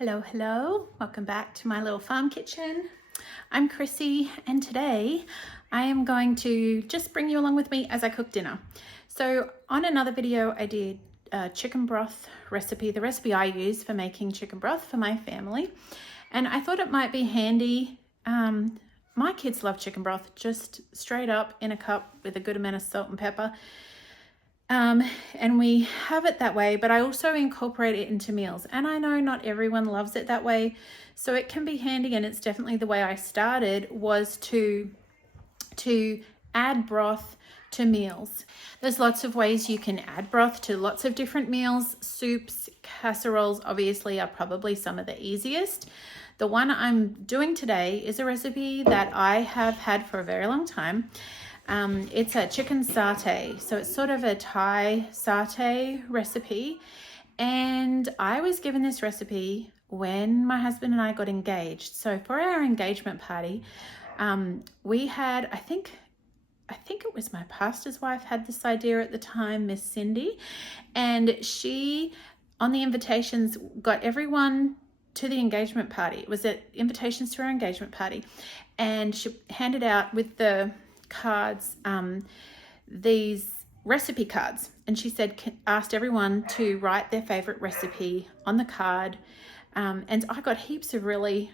Hello, welcome back to my little farm kitchen. I'm Chrissy, and today I am going to just bring you along with me as I cook dinner. So on another video I did a chicken broth recipe, the recipe I use for making chicken broth for my family, and I thought it might be handy. My kids love chicken broth, just straight up in a cup with a good amount of salt and pepper. And we have it that way, but I also incorporate it into meals, and I know not everyone loves it that way, so it can be handy. And it's definitely the way I started, was to add broth to meals. There's lots of ways you can add broth to lots of different meals. Soups, casseroles obviously are probably some of the easiest. The one I'm doing today is a recipe that I have had for a very long time. It's a chicken satay, so it's sort of a Thai satay recipe, and I was given this recipe when my husband and I got engaged. So for our engagement party, we had, I think it was my pastor's wife had this idea at the time, Miss Cindy, and she, on the invitations, got everyone to the engagement party. It was invitations to our engagement party, and she handed out with the cards these recipe cards, and she said, asked everyone to write their favorite recipe on the card, and I got heaps of really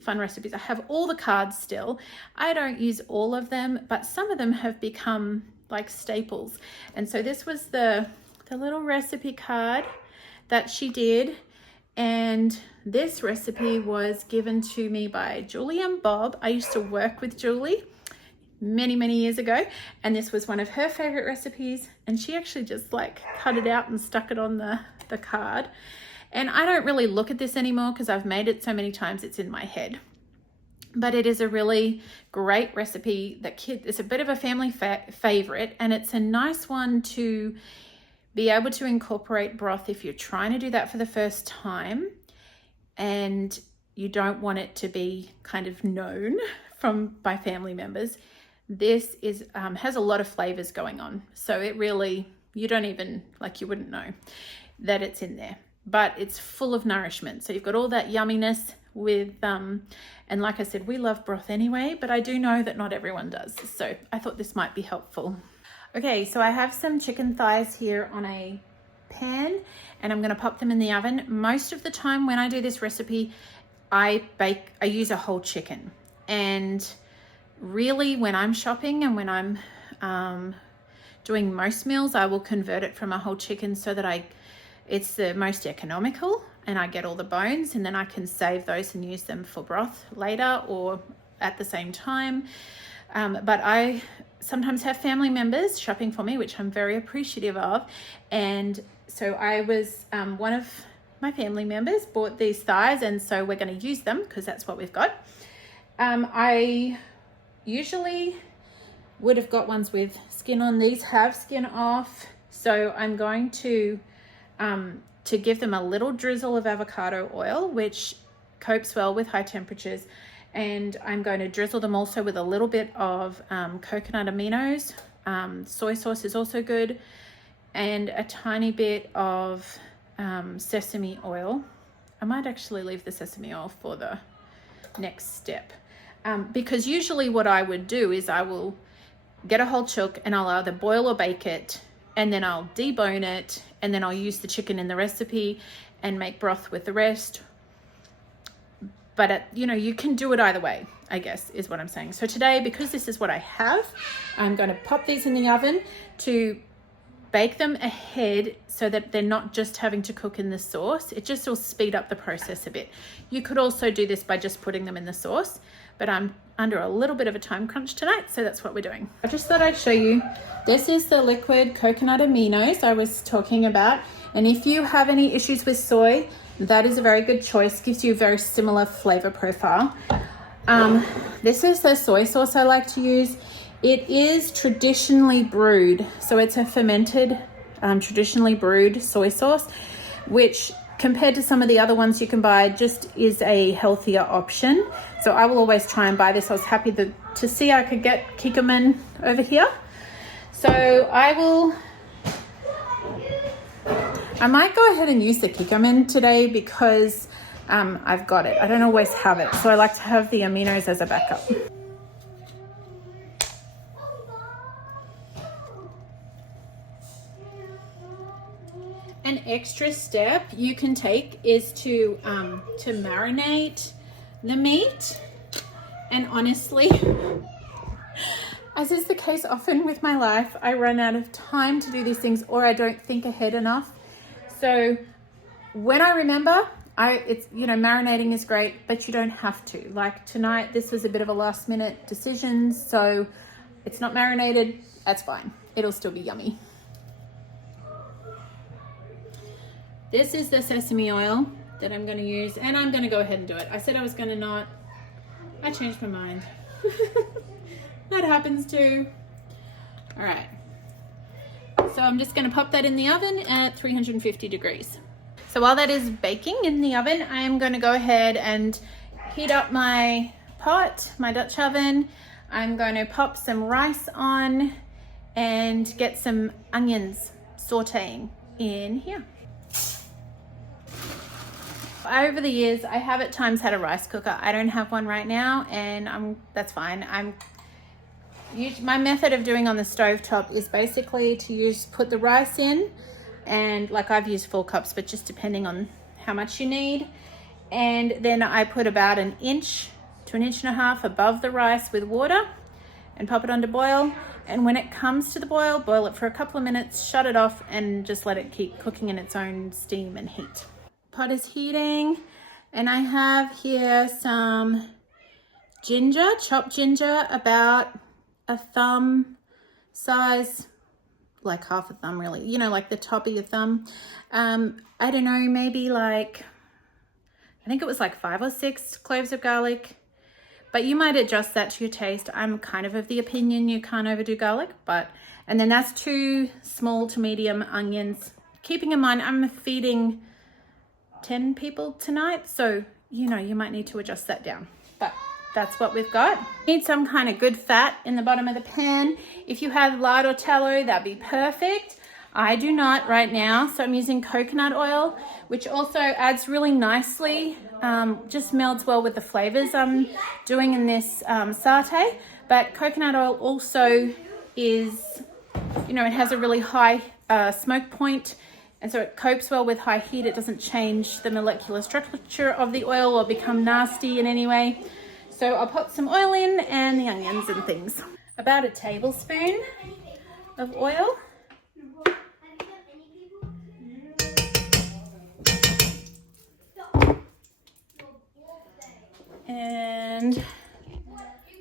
fun recipes. I have all the cards still. I don't use all of them, but some of them have become like staples, and so this was the little recipe card that she did. And this recipe was given to me by Julie and Bob. I used to work with Julie many years ago, and this was one of her favorite recipes, and she actually just like cut it out and stuck it on the card. And I don't really look at this anymore because I've made it so many times it's in my head, but it is a really great recipe that it's a bit of a family favorite, and it's a nice one to be able to incorporate broth if you're trying to do that for the first time and you don't want it to be kind of known by family members. This is has a lot of flavors going on, so it really, you don't even, like, you wouldn't know that it's in there, but it's full of nourishment. So you've got all that yumminess with and like I said, we love broth anyway, but I do know that not everyone does, so I thought this might be helpful. Okay, so I have some chicken thighs here on a pan, and I'm going to pop them in the oven. Most of the time when I do this recipe, I use a whole chicken, and really when I'm shopping and when I'm doing most meals, I will convert it from a whole chicken so that it's the most economical, and I get all the bones, and then I can save those and use them for broth later or at the same time. But I sometimes have family members shopping for me, which I'm very appreciative of. And so I was, one of my family members bought these thighs, and so we're going to use them because that's what we've got. I usually would have got ones with skin on. These have skin off, so I'm going to give them a little drizzle of avocado oil, which copes well with high temperatures. And I'm going to drizzle them also with a little bit of coconut aminos. Soy sauce is also good, and a tiny bit of sesame oil. I might actually leave the sesame oil for the next step, because usually what I would do is I will get a whole chook and I'll either boil or bake it, and then I'll debone it, and then I'll use the chicken in the recipe and make broth with the rest. But you can do it either way, I guess is what I'm saying. So today, because this is what I have, I'm going to pop these in the oven to bake them ahead so that they're not just having to cook in the sauce. It just will speed up the process a bit. You could also do this by just putting them in the sauce, but I'm under a little bit of a time crunch tonight, so that's what we're doing. I just thought I'd show you. This is the liquid coconut aminos I was talking about, and if you have any issues with soy, that is a very good choice. Gives you a very similar flavor profile. This is the soy sauce I like to use. It is traditionally brewed, so it's a fermented, traditionally brewed soy sauce, which compared to some of the other ones you can buy, just is a healthier option. So I will always try and buy this. I was happy to see I could get Kikkoman over here. So I might go ahead and use the Kikkoman today because I've got it. I don't always have it, so I like to have the aminos as a backup. An extra step you can take is to marinate the meat. And honestly, as is the case often with my life, I run out of time to do these things, or I don't think ahead enough. So when I remember, it's, you know, marinating is great, but you don't have to. Like tonight, this was a bit of a last minute decision, so it's not marinated. That's fine. It'll still be yummy. This is the sesame oil that I'm going to use, and I'm going to go ahead and do it. I said I was going to not. I changed my mind. That happens too. All right. So I'm just going to pop that in the oven at 350 degrees. So while that is baking in the oven, I am going to go ahead and heat up my pot, my Dutch oven. I'm going to pop some rice on and get some onions sautéing in here. Over the years, I have at times had a rice cooker. I don't have one right now, and that's fine. My method of doing on the stovetop is basically to put the rice in, and like I've used 4 cups, but just depending on how much you need. And then I put about 1 inch to 1.5 inches above the rice with water and pop it on to boil. And when it comes to the boil it for a couple of minutes, shut it off, and just let it keep cooking in its own steam and heat. Pot is heating, and I have here some ginger, chopped ginger, about a thumb size, like half a thumb really, you know, like the top of your thumb. I don't know, maybe like, I think it was like 5 or 6 cloves of garlic, but you might adjust that to your taste. I'm kind of the opinion you can't overdo garlic, and then that's 2 small to medium onions. Keeping in mind, I'm feeding 10 people tonight, so you know, you might need to adjust that down, but that's what we've got. Need some kind of good fat in the bottom of the pan. If you have lard or tallow, that'd be perfect. I do not right now, so I'm using coconut oil, which also adds really nicely, just melds well with the flavors I'm doing in this satay. But coconut oil also is, you know, it has a really high smoke point, and so it copes well with high heat. It doesn't change the molecular structure of the oil or become nasty in any way. So I'll put some oil in and the onions and things. About a tablespoon of oil. And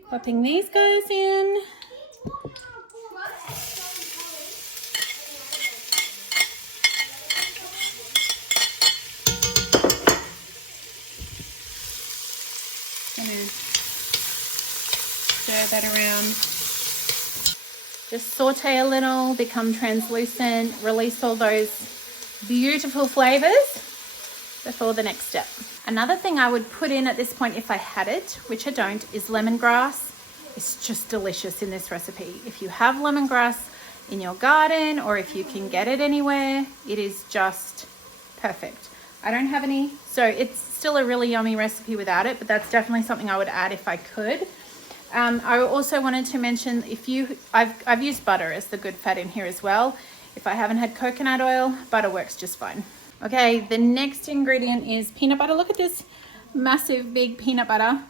popping these guys in. Stir that around. Just saute a little, become translucent, release all those beautiful flavors before the next step. Another thing I would put in at this point, if I had it, which I don't, is lemongrass. It's just delicious in this recipe. If you have lemongrass in your garden, or if you can get it anywhere, it is just perfect. I don't have any, so it's still a really yummy recipe without it, but that's definitely something I would add if I could. I also wanted to mention, I've used butter as the good fat in here as well. If I haven't had coconut oil, butter works just fine. Okay, the next ingredient is peanut butter. Look at this massive big peanut butter.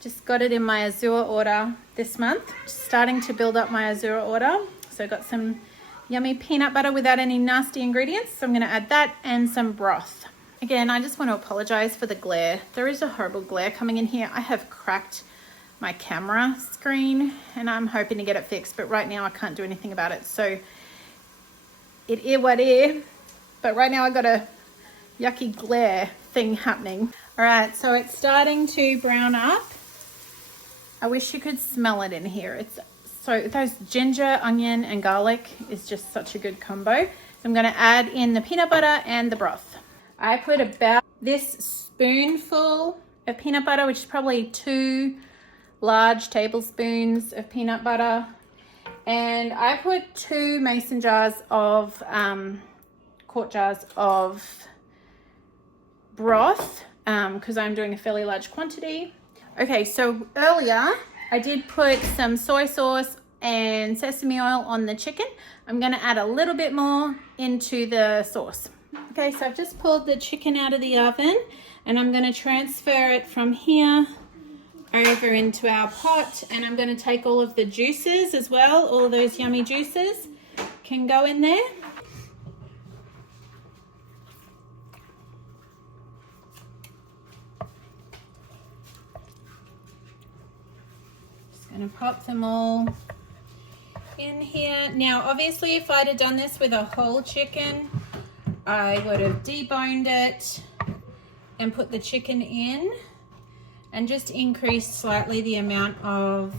Just got it in my Azure order this month. Just starting to build up my Azure order. So I got some yummy peanut butter without any nasty ingredients. So I'm gonna add that and some broth. Again, I just want to apologize for the glare. There is a horrible glare coming in here. I have cracked my camera screen and I'm hoping to get it fixed, but right now I can't do anything about it. So it is what it is, but right now I got a yucky glare thing happening. All right, so it's starting to brown up. I wish you could smell it in here. So those ginger, onion, and garlic is just such a good combo. So I'm gonna add in the peanut butter and the broth. I put about this spoonful of peanut butter, which is probably 2 large tablespoons of peanut butter. And I put 2 mason jars of, quart jars of broth. because I'm doing a fairly large quantity. Okay, so earlier I did put some soy sauce and sesame oil on the chicken. I'm going to add a little bit more into the sauce. Okay, so I've just pulled the chicken out of the oven and I'm going to transfer it from here over into our pot, and I'm going to take all of the juices as well. All of those yummy juices can go in there. Just going to pop them all in here. Now obviously if I'd have done this with a whole chicken, I would have deboned it and put the chicken in and just increased slightly the amount of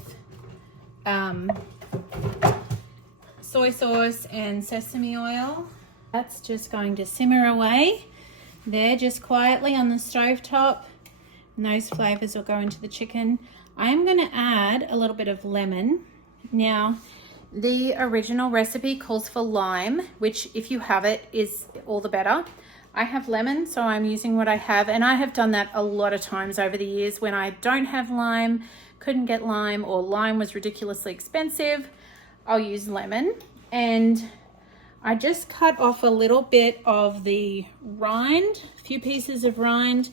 soy sauce and sesame oil. That's just going to simmer away there just quietly on the stove top, and those flavors will go into the chicken. I'm going to add a little bit of lemon. Now the original recipe calls for lime, which if you have it is all the better. I have lemon, so I'm using what I have, and I have done that a lot of times over the years when I don't have lime, couldn't get lime, or lime was ridiculously expensive. I'll use lemon, and I just cut off a little bit of the rind, a few pieces of rind.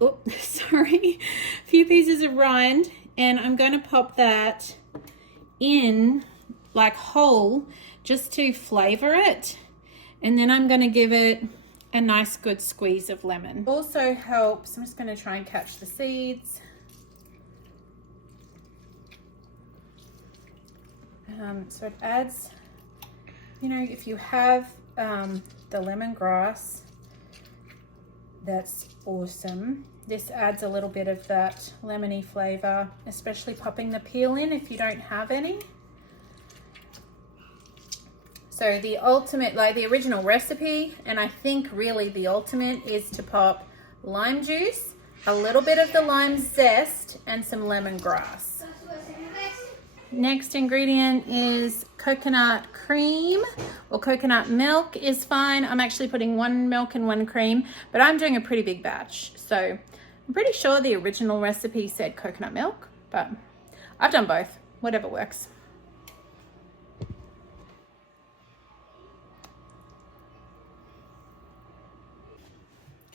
Oh, sorry, a few pieces of rind, and I'm going to pop that in like whole just to flavor it, and then I'm going to give it a nice good squeeze of lemon. Also helps, I'm just going to try and catch the seeds. So it adds, you know, if you have the lemongrass, that's awesome. This adds a little bit of that lemony flavor, especially popping the peel in if you don't have any. So the ultimate, like the original recipe, and I think really the ultimate, is to pop lime juice, a little bit of the lime zest, and some lemongrass. Next ingredient is coconut cream, or coconut milk is fine. I'm actually putting 1 milk and 1 cream, but I'm doing a pretty big batch. So I'm pretty sure the original recipe said coconut milk, but I've done both, whatever works.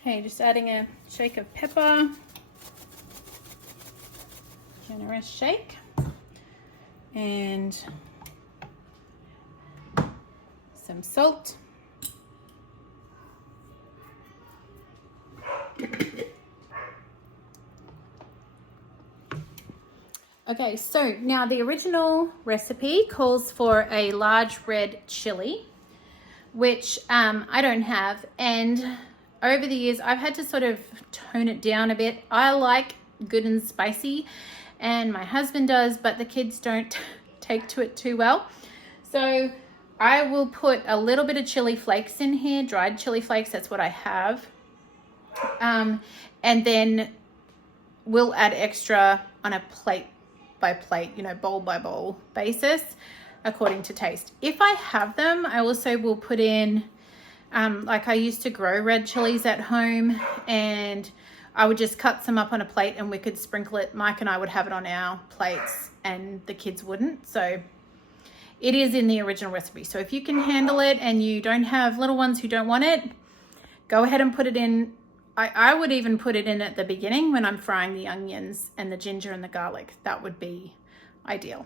Okay, just adding a shake of pepper, generous shake, and some salt. Okay, so now the original recipe calls for a large red chili, which I don't have, and over the years I've had to sort of tone it down a bit. I like good and spicy, and my husband does, but the kids don't take to it too well. So I will put a little bit of chili flakes in here, dried chili flakes, that's what I have. And then we'll add extra on a plate by plate, you know, bowl by bowl basis according to taste. If I have them, I also will put in, like I used to grow red chilies at home, and I would just cut some up on a plate and we could sprinkle it. Mike and I would have it on our plates and the kids wouldn't. So it is in the original recipe. So if you can handle it and you don't have little ones who don't want it, go ahead and put it in. I would even put it in at the beginning when I'm frying the onions and the ginger and the garlic. That would be ideal.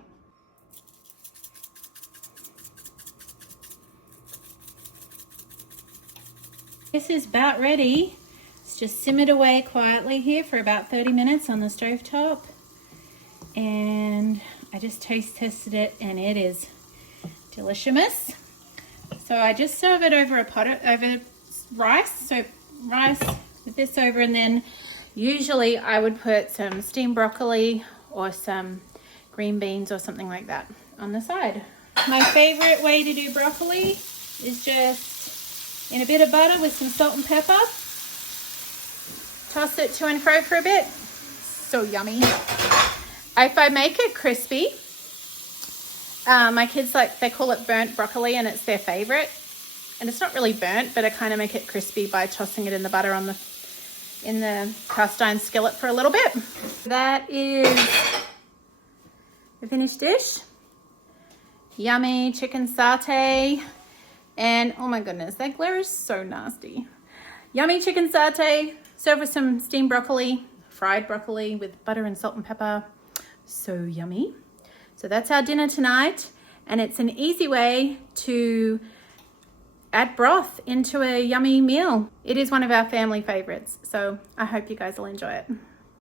This is about ready. It's just simmered away quietly here for about 30 minutes on the stovetop. And I just taste tested it and it is delicious. So I just serve it over a pot, over rice. So rice with this over, and then usually I would put some steamed broccoli or some green beans or something like that on the side. My favorite way to do broccoli is just in a bit of butter with some salt and pepper. Toss it to and fro for a bit. So yummy. If I make it crispy, my kids they call it burnt broccoli, and it's their favorite. And it's not really burnt, but I kind of make it crispy by tossing it in the butter in the cast iron skillet for a little bit. That is the finished dish. Yummy chicken satay. And oh my goodness, that glare is so nasty. Yummy chicken satay, served with some steamed broccoli, fried broccoli with butter and salt and pepper. So yummy. So that's our dinner tonight. And it's an easy way to add broth into a yummy meal. It is one of our family favorites. So I hope you guys will enjoy it.